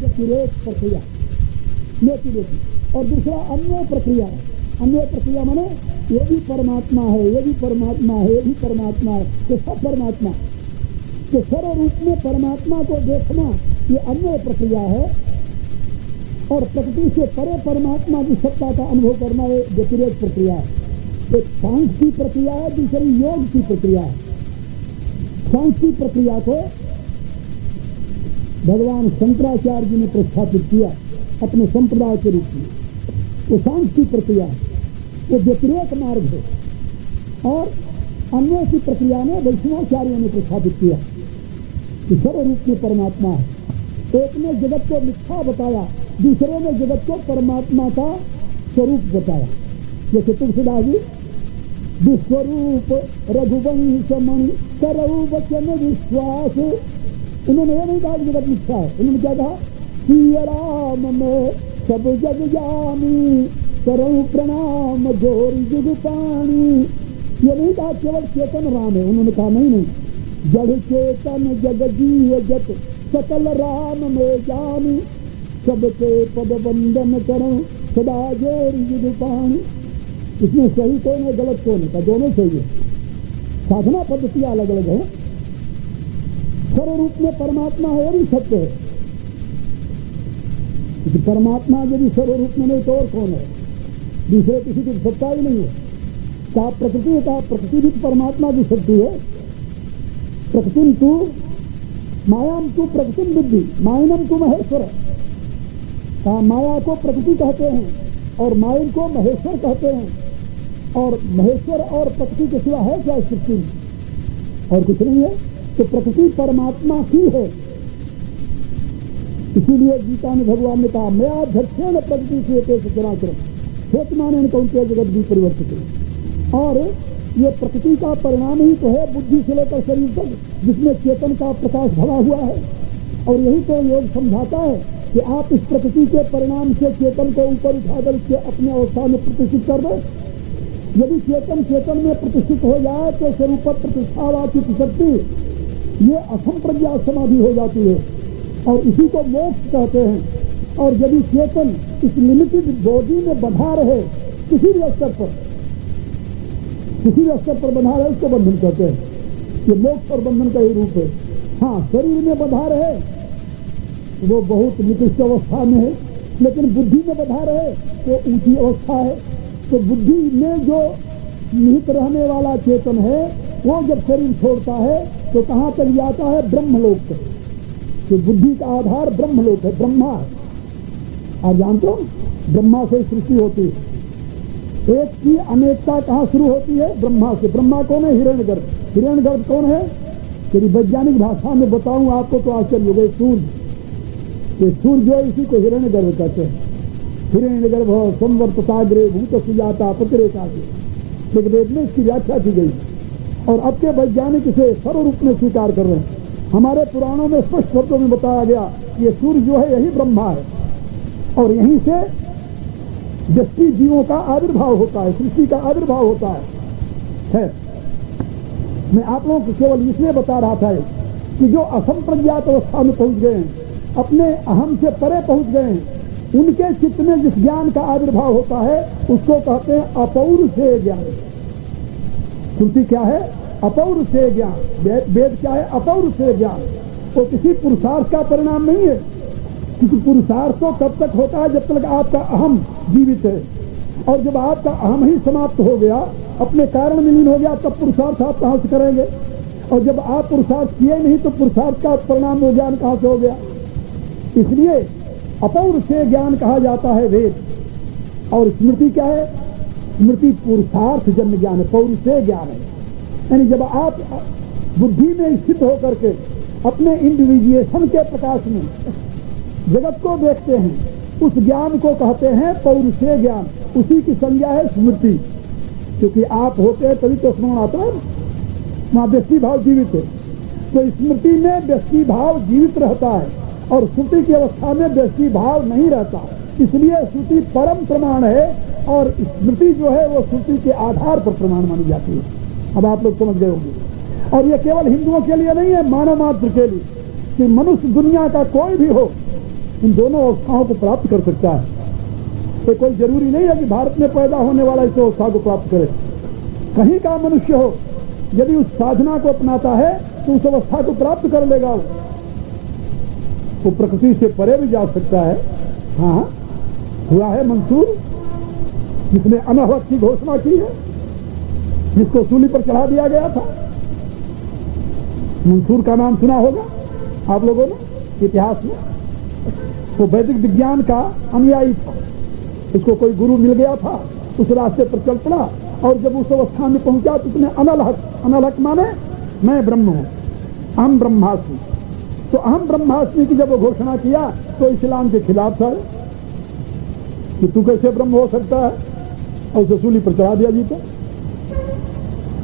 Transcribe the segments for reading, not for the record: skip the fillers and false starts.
व्यतिरेक प्रक्रिया नेति, और दूसरा अन्य प्रक्रिया है। अन्य प्रक्रिया माने ये भी परमात्मा है, ये भी परमात्मा है, ये भी परमात्मा है, तो सब परमात्मा। तो सर्व रूप में परमात्मा को देखना ये अन्य प्रक्रिया है, और प्रकृति से परे परमात्मा की सत्ता का अनुभव करना ये व्यतिरेक प्रक्रिया है। एक सांख्य की प्रक्रिया है, दूसरी योग की प्रक्रिया है। सांख्य की प्रक्रिया को भगवान शंकराचार्य जी ने प्रस्थापित किया अपने संप्रदाय के रूप में। वो सांख्य की प्रक्रिया है, वो व्यतिरेक मार्ग है, और अन्य की प्रक्रिया में वैष्णवाचार्यों ने प्रस्थापित किया कि सर्व रूप में परमात्मा है। एक ने जगत को मिथ्या बताया, दूसरे ने जगत को परमात्मा का स्वरूप बताया। जैसे तुलसीदास जी विश्वरूप रघुवंश मणि करऊ वचन विश्वास, उन्होंने ये नहीं कहा कि जगत मिथ्या है, उन्होंने क्या कहा, सिय राम में सब जग जानी करऊ प्रणाम जोरी जुग पानी। ये नहीं कहा केवल चेतन राम है, उन्होंने कहा नहीं, जड़ चेतन जग जीव जत सकल राम में जानी सबके पद वंदन करो सदा जोरी जुग पानी। इसमें सही कौन है गलत कौन है, दोनों सही है। साधना पद्धतियां अलग अलग है। सर्व रूप में परमात्मा है, ये भी सत्य है। परमात्मा यदि सर्व रूप में नहीं तो और कौन है, दूसरे किसी की सत्ता ही नहीं है। कहा प्रकृति है, कहा प्रकृति भी परमात्मा की शक्ति है। प्रकृति तू मायाम तू प्रकृति बुद्धि मायनम तू महेश्वर। कहा माया को प्रकृति कहते हैं और मायन को महेश्वर कहते हैं, और महेश्वर और प्रकृति के सिवा है क्या सृष्टि में, और कुछ नहीं है। तो प्रकृति परमात्मा की है। इसीलिए गीता में भगवान ने कहा मैं अध्यक्षेण प्रकृति से चराचर हेतु माने कौनते जगत भी परिवर्तित है। और ये प्रकृति का परिणाम ही तो है बुद्धि से लेकर शरीर तक, जिसमें चेतन का प्रकाश भरा हुआ है। और यही तो योग समझाता है कि आप इस प्रकृति के परिणाम से चेतन को ऊपर उठाकर के अपने अवस्था में प्रतिष्ठित कर दे। यदि चेतन में प्रतिष्ठित हो जाए तो स्वरूप प्रतिष्ठावाची शक्ति ये असंप्रज्ञा समाधि हो जाती है, और इसी को मोक्ष कहते हैं। और यदि चेतन इस लिमिटेड बॉडी में बंधा रहे किसी भी स्तर पर बंधा रहे, उसको बंधन कहते हैं। ये मोक्ष और बंधन का ही रूप है। हाँ, शरीर में बंधा रहे वो बहुत निकृष्ट अवस्था में है, लेकिन बुद्धि में बंधा रहे तो ऊंची अवस्था है। तो बुद्धि में जो निहित रहने वाला चेतन है वो जब शरीर छोड़ता है तो कहाँ तक जाता है, ब्रह्मलोक तक। तो बुद्धि का आधार ब्रह्मलोक है, ब्रह्मा है। आप जानते हो ब्रह्मा से सृष्टि होती है। एक की अनेकता कहाँ शुरू होती है, ब्रह्मा से। ब्रह्मा कौन है, हिरण्यगर्भ। हिरण्यगर्भ कौन है, यदि वैज्ञानिक भाषा में बताऊं आपको तो आश्चर्य हो गए, सूर्य। ये सूर्य जो है इसी को हिरण्यगर्भ कहते हैं। हिरण्यगर्भ संवर्तताग्रे भूत सुजाता पतिरेका से वेद में इसकी व्याख्या की गई, और अब के वैज्ञानिक इसे सर्व रूप में स्वीकार कर रहे हैं। हमारे पुराणों में स्पष्ट शब्दों में बताया गया कि ये सूर्य जो है यही ब्रह्मा है, और यहीं से व्यक्ति जीवों का आविर्भाव होता है, सृष्टि का आविर्भाव होता है। मैं आप लोगों को केवल इसलिए बता रहा था कि जो असंप्रज्ञात अवस्था में पहुंच गए हैं, अपने अहम से परे पहुंच गए हैं, उनके चित्त में जिस ज्ञान का आविर्भाव होता है उसको कहते हैं अपौरुषेय ज्ञान। श्रुति क्या है, अपौरुषेय ज्ञान। वेद क्या है, अपौरुषेय ज्ञान। तो किसी पुरुषार्थ का परिणाम नहीं है। क्योंकि पुरुषार्थ तो तब तक होता है जब तक आपका अहम जीवित है, और जब आपका अहम ही समाप्त हो गया, अपने कारण में लीन हो गया, तब पुरुषार्थ आप कहाँ से करेंगे। और जब आप पुरुषार्थ किए नहीं तो पुरुषार्थ का परिणाम वो ज्ञान कहाँ से हो गया। इसलिए अपौरुषेय ज्ञान कहा जाता है वेद। और स्मृति क्या है, स्मृति पुरुषार्थ जन्य ज्ञान है, पौरुषेय ज्ञान है। यानी जब आप बुद्धि में स्थित होकर के अपने इंडिविजुएशन के प्रकाश में जगत को देखते हैं, उस ज्ञान को कहते हैं पौरुषेय ज्ञान। उसी की संज्ञा है स्मृति। क्योंकि आप होते हैं तभी तो स्मरण आता है, वहां व्यक्ति भाव जीवित है। तो स्मृति में व्यक्ति भाव जीवित रहता है, और श्रुति की अवस्था में व्यक्ति भाव नहीं रहता। इसलिए श्रुति परम प्रमाण है, और स्मृति जो है वो श्रुति के आधार पर प्रमाण मानी जाती है। अब आप लोग समझ गए होंगे। और ये केवल हिंदुओं के लिए नहीं है, मानव मात्र के लिए, कि मनुष्य दुनिया का कोई भी हो, इन दोनों अवस्थाओं को प्राप्त कर सकता है। तो कोई जरूरी नहीं है कि भारत में पैदा होने वाला इस अवस्था को प्राप्त करे। कहीं का मनुष्य हो, यदि उस साधना को अपनाता है तो उस अवस्था को प्राप्त कर लेगा। वो प्रकृति से परे भी जा सकता है। हाँ, हुआ है मंसूर, जिसने अनाहत की घोषणा की है, जिसको सूली पर चढ़ा दिया गया था। मंसूर का नाम सुना होगा आप लोगों ने इतिहास में। वो वैदिक विज्ञान का अनुयायी था। उसको कोई गुरु मिल गया था, उस रास्ते पर चल पड़ा, और जब उस अवस्था में पहुंचा तो उसने अनलहक माने मैं ब्रह्म हूं, अहम ब्रह्मास्मि। तो अहम ब्रह्मास्मि की जब वो घोषणा किया तो इस्लाम के खिलाफ था कि तू कैसे ब्रह्म हो सकता है, और उसे सूली पर चढ़ा दिया जी को।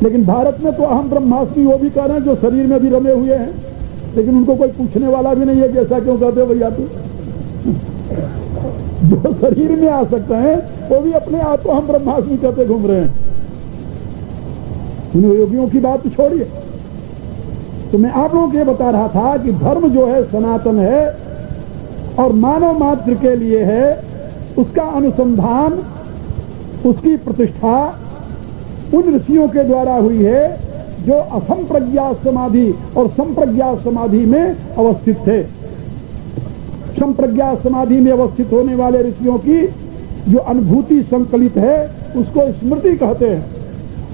लेकिन भारत में तो अहम ब्रह्मास्मि वो भी कह रहे हैं जो शरीर में भी रमे हुए हैं, लेकिन उनको कोई पूछने वाला भी नहीं है कि ऐसा क्यों कहते हो भैया तू। जो शरीर में आ सकते हैं वो भी अपने आप को हम ब्रह्मास्मि कहते घूम रहे हैं। उन योगियों की बात छोड़िए। तो मैं आप लोगों को ये बता रहा था कि धर्म जो है सनातन है और मानव मात्र के लिए है। उसका अनुसंधान, उसकी प्रतिष्ठा उन ऋषियों के द्वारा हुई है जो असंप्रज्ञा समाधि और संप्रज्ञा समाधि में अवस्थित थे। संप्रज्ञा समाधि में अवस्थित होने वाले ऋषियों की जो अनुभूति संकलित है उसको स्मृति कहते हैं,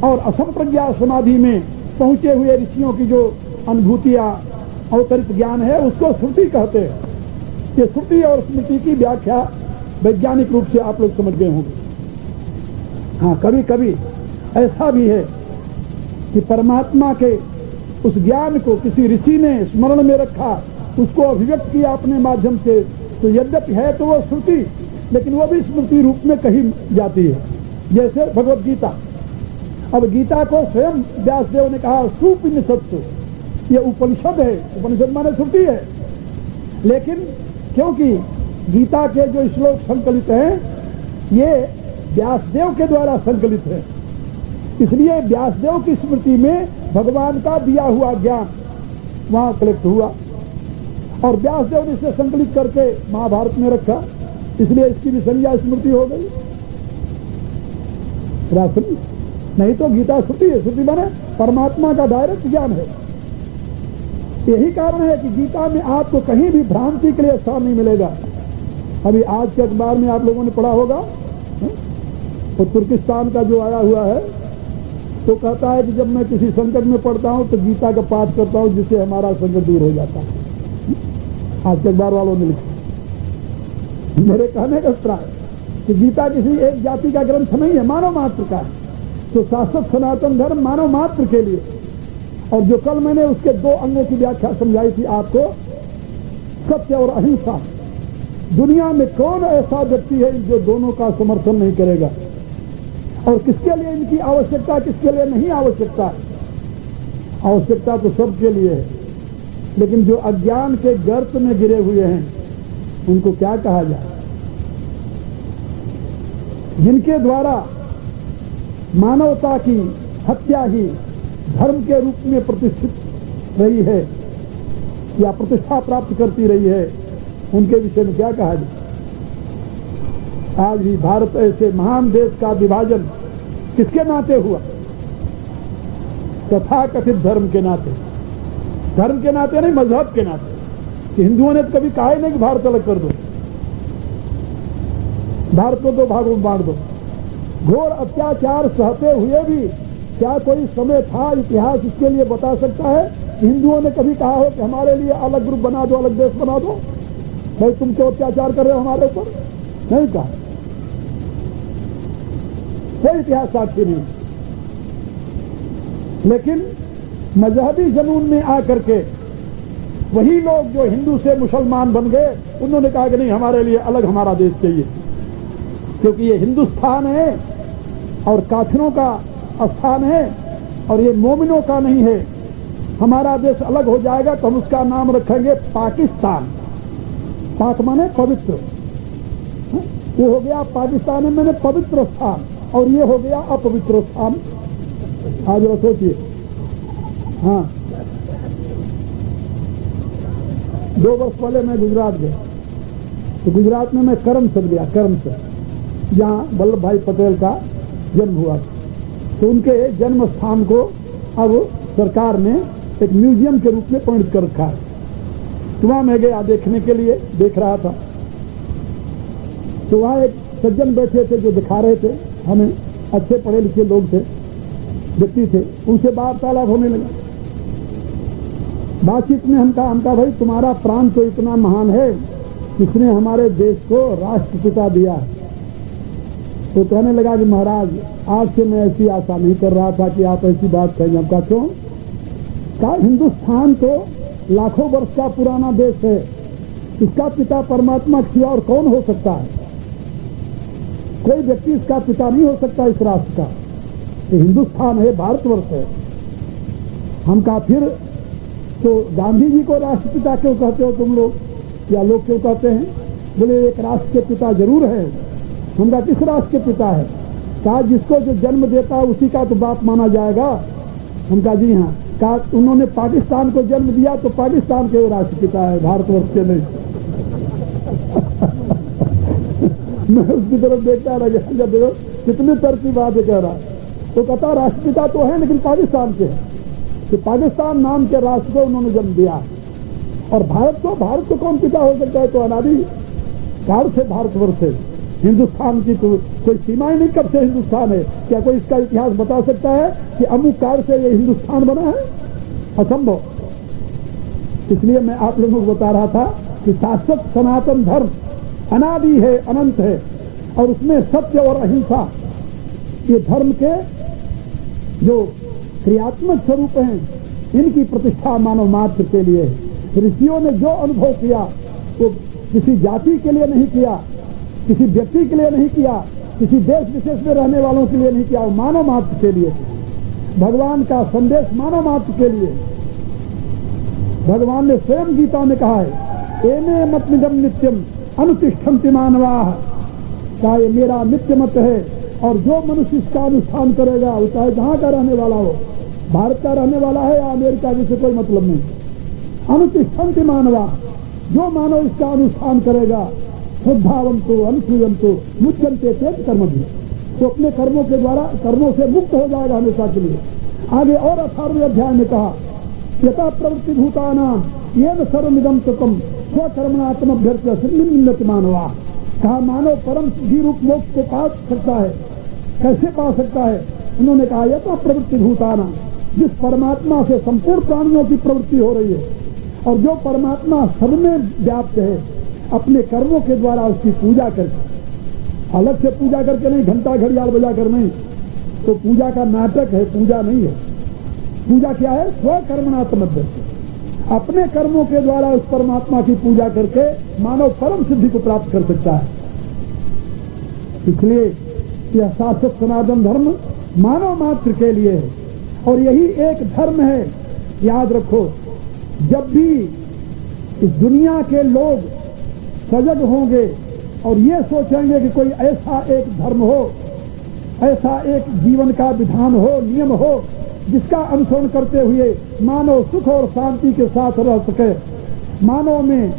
और असंप्रज्ञा समाधि में पहुंचे हुए ऋषियों की जो अनुभूतियां अवतरित ज्ञान है उसको श्रुति कहते हैं। ये श्रुति और स्मृति की व्याख्या वैज्ञानिक रूप से आप लोग समझ गए होंगे। हाँ, कभी कभी ऐसा भी है कि परमात्मा के उस ज्ञान को किसी ऋषि ने स्मरण में रखा, उसको अभिव्यक्त किया अपने माध्यम से, तो यद्यपि है तो वो श्रुति, लेकिन वो भी स्मृति रूप में कही जाती है। जैसे भगवत गीता। अब गीता को स्वयं व्यासदेव ने कहा सुपनिषत्सु, ये उपनिषद है। उपनिषद माने श्रुति है, लेकिन क्योंकि गीता के जो श्लोक संकलित हैं ये व्यासदेव के द्वारा संकलित है, इसलिए व्यासदेव की स्मृति में भगवान का दिया हुआ ज्ञान वहां कलेक्ट हुआ, और व्यासदेव ने इसे संकलित करके महाभारत में रखा, इसलिए इसकी भी संज्ञा स्मृति हो गई। नहीं तो गीता श्रुति है। श्रुति माने परमात्मा का डायरेक्ट ज्ञान है। यही कारण है कि गीता में आपको कहीं भी भ्रांति के लिए स्थान नहीं मिलेगा। अभी आज के अखबार में आप लोगों ने पढ़ा होगा, तो तुर्किस्तान का जो आया हुआ है तो कहता है कि जब मैं किसी संकट में पड़ता हूं तो गीता का पाठ करता हूं, जिससे हमारा संकट दूर हो जाता है। आज के अखबार वालों ने लिखा। मेरे कहने का प्राय कि गीता किसी एक जाति का ग्रंथ नहीं है, मानव मात्र का है। तो शाश्वत सनातन धर्म मानव मात्र के लिए। और जो कल मैंने उसके 2 अंगों की व्याख्या समझाई थी आपको, सत्य और अहिंसा। दुनिया में कौन ऐसा व्यक्ति है जो दोनों का समर्थन नहीं करेगा, और किसके लिए इनकी आवश्यकता, किसके लिए नहीं आवश्यकता। आवश्यकता तो सबके लिए है, लेकिन जो अज्ञान के गर्त में गिरे हुए हैं उनको क्या कहा जाए। जिनके द्वारा मानवता की हत्या ही धर्म के रूप में प्रतिष्ठित रही है या प्रतिष्ठा प्राप्त करती रही है, उनके विषय में क्या कहा जाए। आज भी भारत ऐसे महान देश का विभाजन किसके नाते हुआ? तथाकथित धर्म के नाते। धर्म के नाते नहीं, मजहब के नाते। कि हिंदुओं ने तो कभी कहा ही नहीं कि भारत अलग कर दो, भारत को 2 भागों में बांट दो। घोर अत्याचार सहते हुए भी क्या कोई समय था, इतिहास इसके लिए बता सकता है कि हिंदुओं ने कभी कहा हो कि हमारे लिए अलग ग्रुप बना दो, अलग देश बना दो, भाई तुम क्यों अत्याचार कर रहे हो हमारे ऊपर? नहीं कहा, कोई इतिहास साक्षी नहीं। लेकिन मजहबी जुनून में आकर के वही लोग जो हिंदू से मुसलमान बन गए, उन्होंने कहा कि नहीं, हमारे लिए अलग हमारा देश चाहिए, क्योंकि ये हिंदुस्तान है और काफिरों का स्थान है और ये मोमिनों का नहीं है। हमारा देश अलग हो जाएगा तो हम उसका नाम रखेंगे पाकिस्तान। पाक माने पवित्र, ये हो गया पाकिस्तान में मैंने पवित्र स्थान, और ये हो गया अपवित्र स्थान। आज वो सोचिए। हाँ, 2 वर्ष पहले मैं गुजरात गया, तो गुजरात में मैं करमसद गया, करमसद, जहाँ वल्लभ भाई पटेल का जन्म हुआ। तो उनके जन्म स्थान को अब सरकार ने एक म्यूजियम के रूप में परिणत कर रखा है। तो वहाँ मैं गया देखने के लिए, देख रहा था। तो वहाँ एक सज्जन बैठे थे जो दिखा रहे थे हमें, अच्छे पढ़े लिखे लोग थे, व्यक्ति थे। उनसे वार्तालाप होने लगा। बातचीत में हम कहा भाई तुम्हारा प्राण तो इतना महान है, इसने हमारे देश को राष्ट्रपिता दिया। तो कहने लगा कि महाराज आपसे मैं ऐसी आशा नहीं कर रहा था कि आप ऐसी बात कहेंगे। हम कहा क्यों? कहा हिंदुस्तान तो लाखों वर्ष का पुराना देश है, इसका पिता परमात्मा के सिवा और कौन हो सकता है? कोई व्यक्ति इसका पिता नहीं हो सकता इस राष्ट्र का। तो हिंदुस्तान है, भारतवर्ष है। हम कहा फिर तो गांधी जी को राष्ट्रपिता क्यों कहते हो तुम लोग, या लोग क्यों कहते हैं? बोले एक राष्ट्र के पिता जरूर है। हम कहा किस राष्ट्र के पिता है? कहा जिसको जो जन्म देता है उसी का तो बाप माना जाएगा। हम कहा जी हाँ। कहा उन्होंने पाकिस्तान को जन्म दिया तो पाकिस्तान के वो राष्ट्रपिता है, भारतवर्ष के नहीं। मैं उसकी तरफ देखता रह गया, देखो कितनी तरकी बात है कह रहा। तो कहता राष्ट्रपिता तो है लेकिन पाकिस्तान के है, कि पाकिस्तान नाम के राष्ट्र को उन्होंने जन्म दिया। और भारत को कौन पिता हो सकता है? तो अनादि काल से भारतवर्ष है। हिंदुस्तान की तो कोई सीमाएं नहीं, कब से हिंदुस्तान है? क्या कोई इसका इतिहास बता सकता है कि अमुक काल से ये हिंदुस्तान बना है? असंभव। इसलिए मैं आप लोगों को बता रहा था कि शाश्वत सनातन धर्म अनादि है, अनंत है, और उसमें सत्य और अहिंसा ये धर्म के जो क्रियात्मक स्वरूप हैं, इनकी प्रतिष्ठा मानव मात्र के लिए है। ऋषियों ने जो अनुभव किया वो किसी जाति के लिए नहीं किया, किसी व्यक्ति के लिए नहीं किया, किसी देश विशेष में रहने वालों के लिए नहीं किया, वो मानव मात्र के लिए। भगवान का संदेश मानव मात्र के लिए। भगवान ने स्वयं गीता में कहा है एने मत निगम नित्यम अनुतिष्ठन्ति मानवाः, क्या ये मेरा नित्य मत है, और जो मनुष्य इसका अनुष्ठान करेगा वो चाहे जहां का रहने वाला हो, भारत का रहने वाला है या अमेरिका, जिसे कोई मतलब नहीं। अनुतिष्ठन्ति मानवा, जो मानव इसका अनुष्ठान करेगा, श्रद्धावंतो अनुसूयंतो मुच्यन्ते तेज कर्म भी, तो अपने कर्मों के द्वारा कर्मों से मुक्त हो जाएगा हमेशा के लिए। आगे और 18वें अध्याय में कहा यथा प्रवृत्ति भूतानाम येन सर्वमिदं ततम स्वकर्मणात्मभ्यर्च्य सिद्धिर्मिन्नति मानवा। कहा मानव परम सिद्धि रूप मोक्ष को पा सकता है। कैसे पा सकता है? उन्होंने कहा यथा प्रवृत्ति भूतानाम, जिस परमात्मा से संपूर्ण प्राणियों की प्रवृत्ति हो रही है और जो परमात्मा सब में व्याप्त है, अपने कर्मों के द्वारा उसकी पूजा करके, अलग से पूजा करके नहीं, घंटा घड़ियाल बजा कर नहीं, तो पूजा का नाटक है, पूजा नहीं है। पूजा क्या है? स्वकर्मणात्मक, अपने कर्मों के द्वारा उस परमात्मा की पूजा करके मानव परम सिद्धि को प्राप्त कर सकता है। इसलिए यह शाश्वत सनातन धर्म मानव मात्र के लिए है, और यही एक धर्म है। याद रखो, जब भी इस दुनिया के लोग सजग होंगे और ये सोचेंगे कि कोई ऐसा एक धर्म हो, ऐसा एक जीवन का विधान हो, नियम हो, जिसका अनुसरण करते हुए मानव सुख और शांति के साथ रह सके, मानव में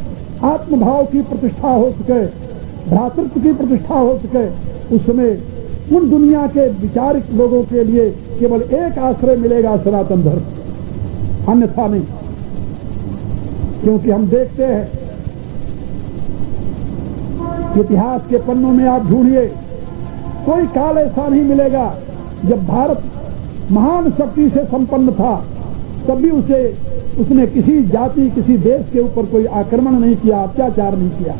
आत्मभाव की प्रतिष्ठा हो सके, भ्रातृत्व की प्रतिष्ठा हो सके, उसमें उन दुनिया के विचारिक लोगों के लिए केवल एक आश्रय मिलेगा, सनातन धर्म, अन्यथा नहीं। क्योंकि हम देखते हैं इतिहास के पन्नों में आप ढूंढिए, कोई काल ऐसा नहीं मिलेगा जब भारत महान शक्ति से संपन्न था, तभी उसने किसी जाति, किसी देश के ऊपर कोई आक्रमण नहीं किया, अत्याचार नहीं किया,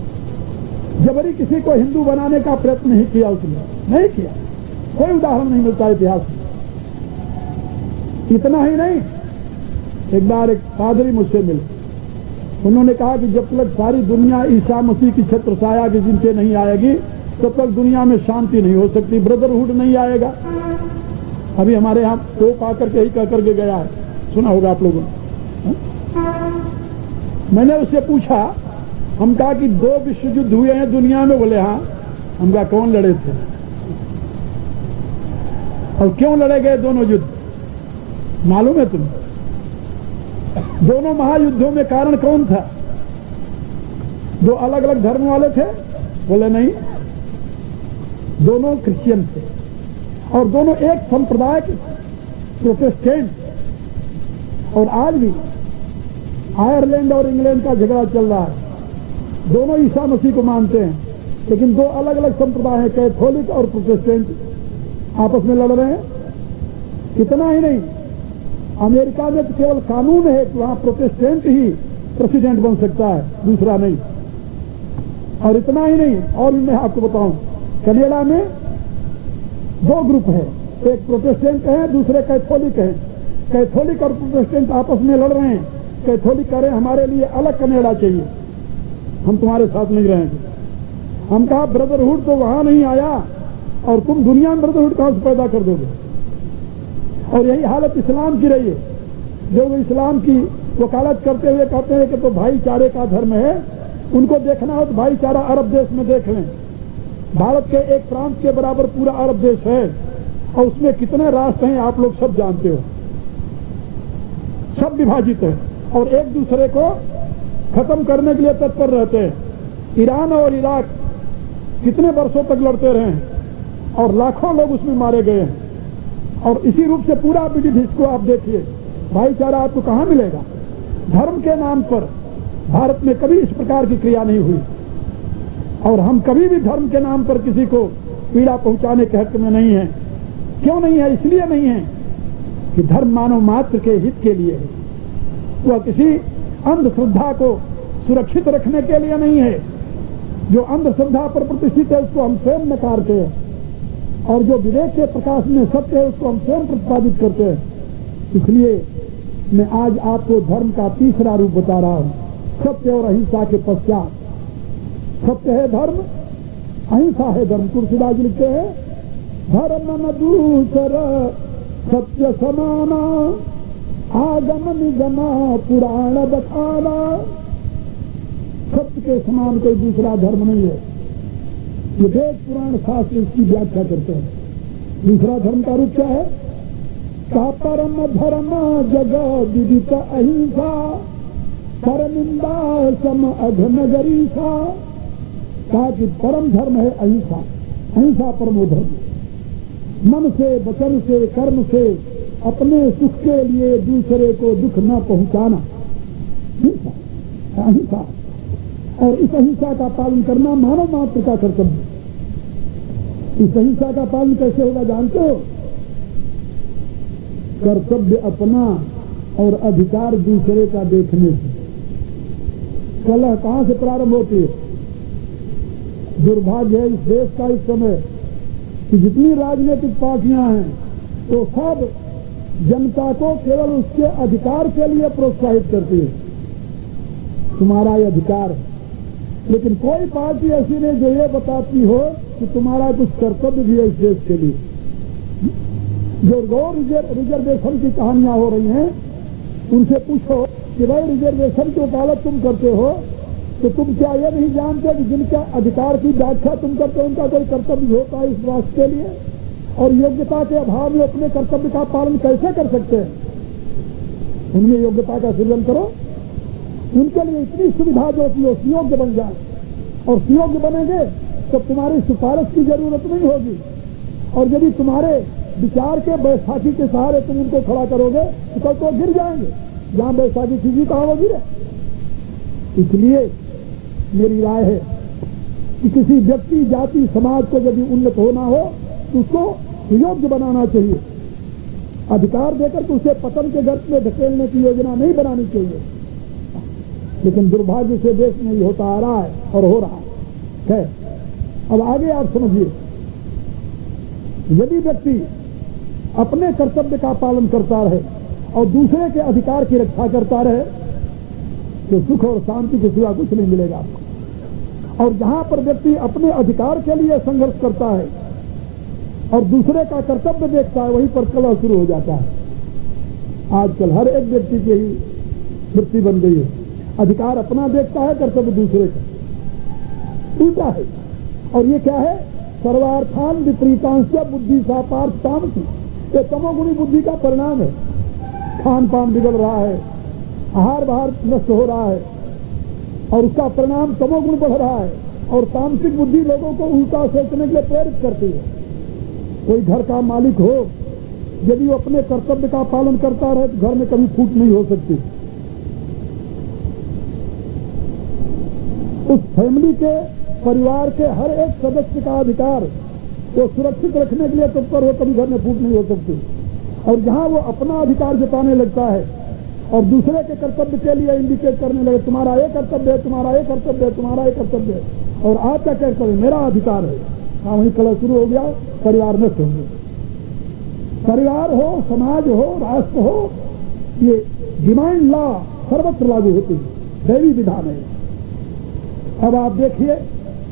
जबरी किसी को हिंदू बनाने का प्रयत्न नहीं किया, उसने नहीं किया। कोई उदाहरण नहीं मिलता इतिहास में। इतना ही नहीं, एक बार एक पादरी मुझसे मिले, उन्होंने कहा कि जब तक सारी दुनिया ईसा मसीह की छत्र छाया के जिनसे नहीं आएगी, तब तक दुनिया में शांति नहीं हो सकती, ब्रदरहुड नहीं आएगा। अभी हमारे यहाँ पोप आकर के ही कह करके गया है, सुना होगा आप लोगों ने। मैंने उससे पूछा, हम कहा कि 2 विश्व युद्ध हुए हैं दुनिया में? बोले हाँ। हम कहा कौन लड़े थे और क्यों लड़े गए दोनों युद्ध? मालूम है तुम्हें? दोनों महायुद्धों में कारण कौन था? दो अलग अलग धर्म वाले थे? बोले नहीं, दोनों क्रिश्चियन थे और दोनों एक संप्रदाय के प्रोटेस्टेंट। और आज भी आयरलैंड और इंग्लैंड का झगड़ा चल रहा है, दोनों ईसा मसीह को मानते हैं, लेकिन दो अलग अलग संप्रदाय हैं, कैथोलिक और प्रोटेस्टेंट, आपस में लड़ रहे हैं। इतना ही नहीं, अमेरिका में तो केवल कानून है कि वहां प्रोटेस्टेंट ही प्रेसिडेंट बन सकता है, दूसरा नहीं। और इतना ही नहीं, और मैं आपको बताऊं, कनाडा में दो ग्रुप है, एक प्रोटेस्टेंट है, दूसरे कैथोलिक है। कैथोलिक और प्रोटेस्टेंट आपस में लड़ रहे हैं। कैथोलिक कह रहे हैं हमारे लिए अलग कनाडा चाहिए, हम तुम्हारे साथ नहीं रहेंगे। हम कहा ब्रदरहुड तो वहां नहीं आया और तुम दुनिया में ब्रदरहुड कहां से पैदा कर दोगे। और यही हालत इस्लाम की रही है, जो वो इस्लाम की वकालत करते हुए कहते हैं कि तो भाईचारे का धर्म है, उनको देखना हो तो भाईचारा अरब देश में देख लें। भारत के एक प्रांत के बराबर पूरा अरब देश है और उसमें कितने राष्ट्र हैं आप लोग सब जानते हो, सब विभाजित है और एक दूसरे को खत्म करने के लिए तत्पर रहते हैं। ईरान और इराक कितने वर्षों तक लड़ते रहे हैं और लाखों लोग उसमें मारे गए हैं। और इसी रूप से पूरा मिडिल ईस्ट को आप देखिए, भाईचारा आपको कहां मिलेगा? धर्म के नाम पर भारत में कभी इस प्रकार की क्रिया नहीं हुई और हम कभी भी धर्म के नाम पर किसी को पीड़ा पहुंचाने के हक में नहीं है। क्यों नहीं है? इसलिए नहीं है कि धर्म मानव मात्र के हित के लिए है, वह किसी अंधश्रद्धा को सुरक्षित रखने के लिए नहीं है। जो अंधश्रद्धा पर प्रतिष्ठित है उसको हम स्वयं नकारते हैं और जो विवेक के प्रकाश में सत्य है उसको हम स्वयं प्रतिपादित करते हैं। इसलिए मैं आज आपको धर्म का तीसरा रूप बता रहा हूं, सत्य और अहिंसा के पश्चात। सत्य है धर्म, अहिंसा है धर्म। तुलसीदास जी लिखते हैं, धर्म न दूसर सत्य समाना, आगम निगमा पुराण बखाना। सत्य के समान कोई दूसरा धर्म नहीं है। ये वेद पुराण शास्त्र इसकी व्याख्या करते हैं। दूसरा धर्म का रूप क्या है? का परम धर्म जग विदित अहिंसा, परनिंदा सम अघनगरीसा। कहा कि परम धर्म है अहिंसा, अहिंसा परमो धर्म। मन से, वचन से, कर्म से अपने सुख के लिए दूसरे को दुख न पहुंचाना, अहिंसा। और इस अहिंसा का पालन करना मानव मात्र का कर्तव्य। इस अहिंसा का पालन कैसे होगा जानते हो? कर्तव्य अपना और अधिकार दूसरे का देखने से। कलह कहां से प्रारंभ होती है? दुर्भाग्य है इस देश का इस समय कि जितनी राजनीतिक पार्टियां हैं तो सब जनता को केवल उसके अधिकार के लिए प्रोत्साहित करती है, तुम्हारा ये अधिकार है। लेकिन कोई पार्टी ऐसी नहीं जो ये बताती हो कि तुम्हारा कुछ कर्तव्य भी है इस देश के लिए। जो रिजर्वेशन की कहानियां हो रही हैं, उनसे पूछो कि भाई रिजर्वेशन की वकालत तुम करते हो तो तुम क्या ये नहीं जानते कि जिनका अधिकार की व्याख्या तुम करते हो उनका कोई कर्तव्य होता है इस राष्ट्र के लिए? और योग्यता के अभाव में अपने कर्तव्य का पालन कैसे कर सकते हैं? उनमें योग्यता का सृजन करो, उनके लिए इतनी सुविधा जो कि वो सुयोग्य बन जाए। और सुयोग्य बनेंगे तो तुम्हारी सिफारिश की जरूरत नहीं होगी। और यदि तुम्हारे विचार के बैसाखी के सहारे तुम उनको खड़ा करोगे तो कल तो गिर जाएंगे। जहां बैसाखी कीजिए कहां वो गिरे। इसलिए मेरी राय है कि किसी व्यक्ति, जाति, समाज को यदि उन्नत होना हो तो उसको सुयोग्य बनाना चाहिए। अधिकार देकर के उसे पतन के गर्त में धकेलने की योजना नहीं बनानी चाहिए। लेकिन दुर्भाग्य से देश में ये होता आ रहा है और हो रहा है। अब आगे आप समझिए, यदि व्यक्ति अपने कर्तव्य का पालन करता रहे और दूसरे के अधिकार की रक्षा करता रहे तो सुख और शांति के सिवा कुछ नहीं मिलेगा आपको। और जहां पर व्यक्ति अपने अधिकार के लिए संघर्ष करता है और दूसरे का कर्तव्य देखता है, वहीं पर कलह शुरू हो जाता है। आजकल हर एक व्यक्ति की ही वृत्ति बन गई है, अधिकार अपना देखता है, कर्तव्य दूसरे का। उल्टा है। और ये क्या है? सर्वार्थान विपरीतांश बुद्धि सापार्थ तामसी। ये तमोगुणी बुद्धि का परिणाम है। खान पान बिगड़ रहा है, आहार बाहर नष्ट हो रहा है, और उसका परिणाम तमोगुण बढ़ रहा है और तामसिक बुद्धि लोगों को उल्टा सोचने के लिए प्रेरित करती है। कोई घर का मालिक हो, यदि वो अपने कर्तव्य का पालन करता रहे तो घर में कभी फूट नहीं हो सकती। उस फैमिली के परिवार के हर एक सदस्य का अधिकार वो सुरक्षित रखने के लिए तत्पर हो, कभी घर में फूट नहीं हो सकती। और जहां वो अपना अधिकार जताने लगता है और दूसरे के कर्तव्य के लिए इंडिकेट करने लगे, तुम्हारा ये कर्तव्य है, तुम्हारा ये कर्तव्य है, तुम्हारा ये कर्तव्य है, और आपका कर्तव्य मेरा अधिकार है, हाँ वही कलह शुरू हो गया, परिवार नष्ट हो गया। परिवार हो, समाज हो, राष्ट्र हो, ये डिवाइन लॉ सर्वत्र लागू होती है, दैवी विधान है। अब आप देखिए,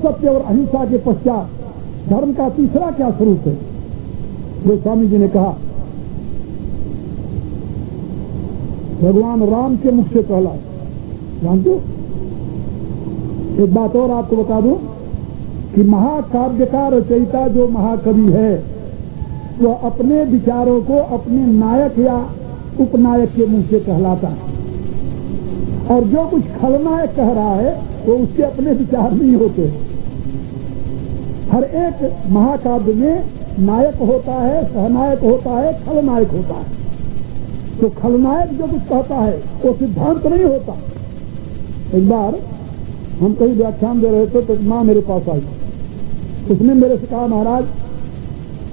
सत्य और अहिंसा के पश्चात धर्म का तीसरा क्या स्वरूप है, जो स्वामी जी ने कहा, भगवान राम के मुख से कहला। जानते हो, एक बात और आपको बता दूं कि महाकाव्य का रचयिता जो महाकवि है, वह अपने विचारों को अपने नायक या उपनायक के मुंह से कहलाता है, और जो कुछ खलनायक कह रहा है वो उसके अपने विचार नहीं होते। हर एक महाकाव्य में नायक होता है, सहनायक होता है, खलनायक होता है। तो खलनायक जो कुछ कहता है वो सिद्धांत नहीं होता। एक बार हम कहीं व्याख्यान दे रहे थे तो माँ मेरे पास आई, उसने मेरे से कहा, महाराज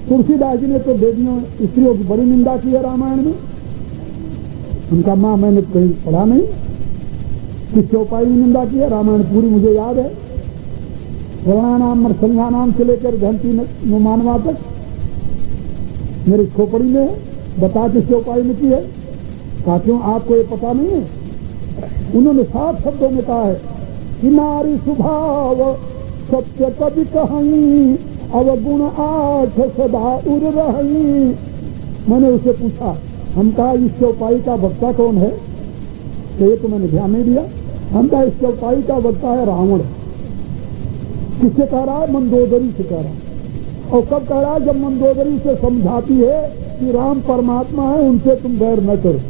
तुलसीदास जी ने तो देवियों स्त्रियों की बड़ी निंदा की है रामायण में। उनका माँ मैंने कहीं पढ़ा नहीं, किस चौपाई में निंदा की है, रामायण पूरी मुझे याद है, वर्णानाम और संज्ञानाम से लेकर घंटी नुमानवा तक मेरी खोपड़ी में है, बता किस चौपाई में की है। कहा क्यों, आपको ये पता नहीं है? उन्होंने 7 शब्दों में कहा है कि नारी स्वभाव सत्य कवि कहीं, अवगुण 8 सदा उर रही। मैंने उसे पूछा, हम कहा इस चौपाई का वक्ता कौन है, तो ये तो मैंने ध्यान नहीं दिया। हम कहा इस चौपाई का वक्ता है रावण। किससे कह रहा है? मंदोदरी से कह रहा है। और कब कह रहा है? जब मंदोदरी से समझाती है कि राम परमात्मा है, उनसे तुम बैर न करो,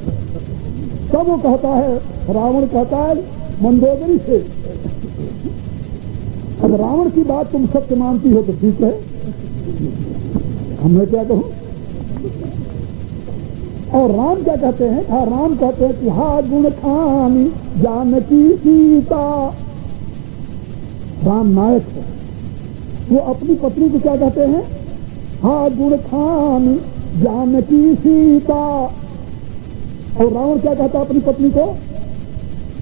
तब वो कहता है, रावण कहता है मंदोदरी से। अब रावण की बात तुम सत्य मानती हो तो ठीक है, हमें क्या कहूं। और राम क्या कहते हैं? हाँ, राम कहते हैं कि हा गुण खानी जानकी सीता। राम नायक है, वो अपनी पत्नी को क्या कहते हैं? हा गुण खानी जानकी सीता। और रावण क्या कहता है अपनी पत्नी को?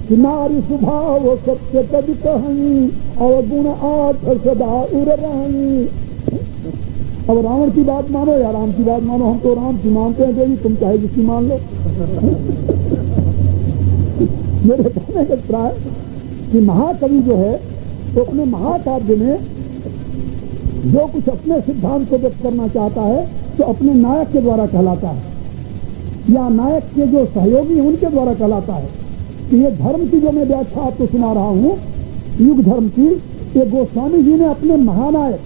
कि नारी स्वभाव सत्य कवि कहीं, और गुण 8 सदा उर रही। अब रावण की बात मानो या राम की बात मानो, हम तो राम की मानते हैं देवी, तुम चाहे जिसकी मान लो। मेरे कहने का अभिप्राय कि महाकवि जो है तो अपने महाकाव्य में जो कुछ अपने सिद्धांत को व्यक्त करना चाहता है तो अपने नायक के द्वारा कहलाता है, या नायक के जो सहयोगी उनके द्वारा कहलाता है। कि ये धर्म की जो मैं व्याख्या आपको सुना रहा हूँ, युग धर्म की, ये गोस्वामी जी ने अपने महानायक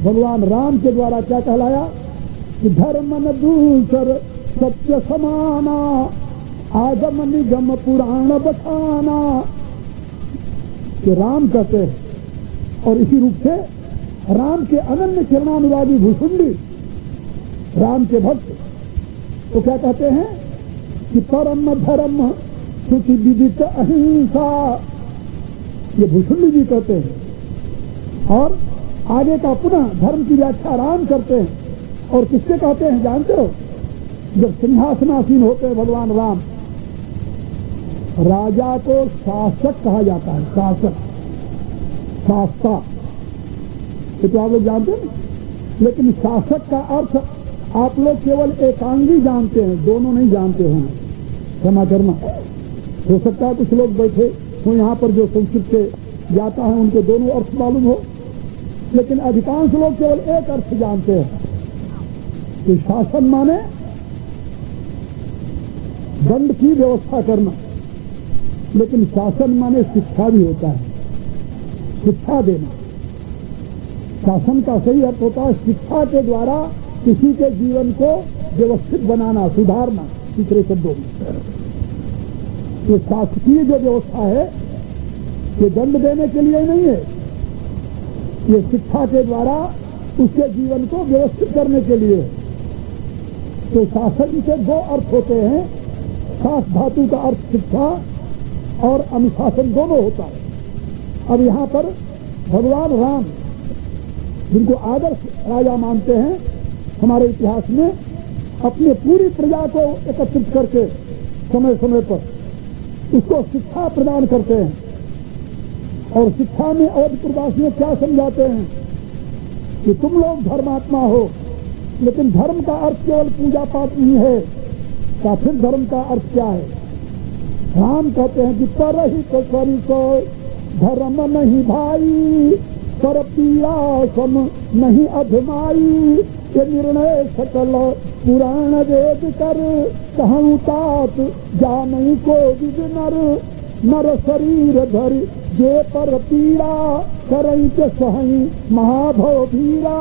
भगवान राम के द्वारा क्या कहलाया कि धर्म न दूसर सत्य समाना, आगम निगम पुराण बखाना। कि राम कहते हैं। और इसी रूप से राम के अनन्य चरणानुरागी भुसुंडी, राम के भक्त, तो क्या कहते हैं कि परम धर्म श्रुति विदित अहिंसा, ये भुसुंडी जी कहते हैं। और आगे का पुनः धर्म की व्याख्या राम करते हैं। और किससे कहते हैं जानते हो? जब सिंहासनासीन होते हैं भगवान राम, राजा को शासक कहा जाता है, शासक, शास्ता, ये तो आप लोग जानते हैं। लेकिन शासक का अर्थ आप लोग केवल एकांगी जानते हैं, दोनों नहीं जानते होंगे, क्षमा करना। हो सकता है कुछ लोग बैठे हो यहाँ पर जो संस्कृत से जाता है उनको दोनों अर्थ मालूम हो, लेकिन अधिकांश लोग केवल एक अर्थ जानते हैं कि शासन माने दंड की व्यवस्था करना, लेकिन शासन माने शिक्षा भी होता है, शिक्षा देना। शासन का सही अर्थ होता है शिक्षा के द्वारा किसी के जीवन को व्यवस्थित बनाना, सुधारना। दूसरे शब्दों में ये शासकीय जो व्यवस्था है ये दंड देने के लिए नहीं है, ये शिक्षा के द्वारा उसके जीवन को व्यवस्थित करने के लिए। तो शासन के दो अर्थ होते हैं, शास धातु का अर्थ शिक्षा और अनुशासन दोनों होता है। अब यहाँ पर भगवान राम, जिनको आदर्श राजा मानते हैं हमारे इतिहास में, अपनी पूरी प्रजा को एकत्रित करके समय समय पर उसको शिक्षा प्रदान करते हैं। और शिक्षा में अवधपुरवासी में क्या समझाते हैं कि तुम लोग धर्मात्मा हो, लेकिन धर्म का अर्थ केवल पूजा पाठ नहीं है, तो फिर धर्म का अर्थ क्या है? राम कहते हैं कि परहित करि सो धर्म नहीं भाई, पर पीड़ा सम नहीं अधमाई। ये निर्णय सकल पुराण वेद कर, कहूँ तात जा नहीं को विद नर। नर शरीर धरि जे पर पीड़ा, करई के सहई महाभव भीरा।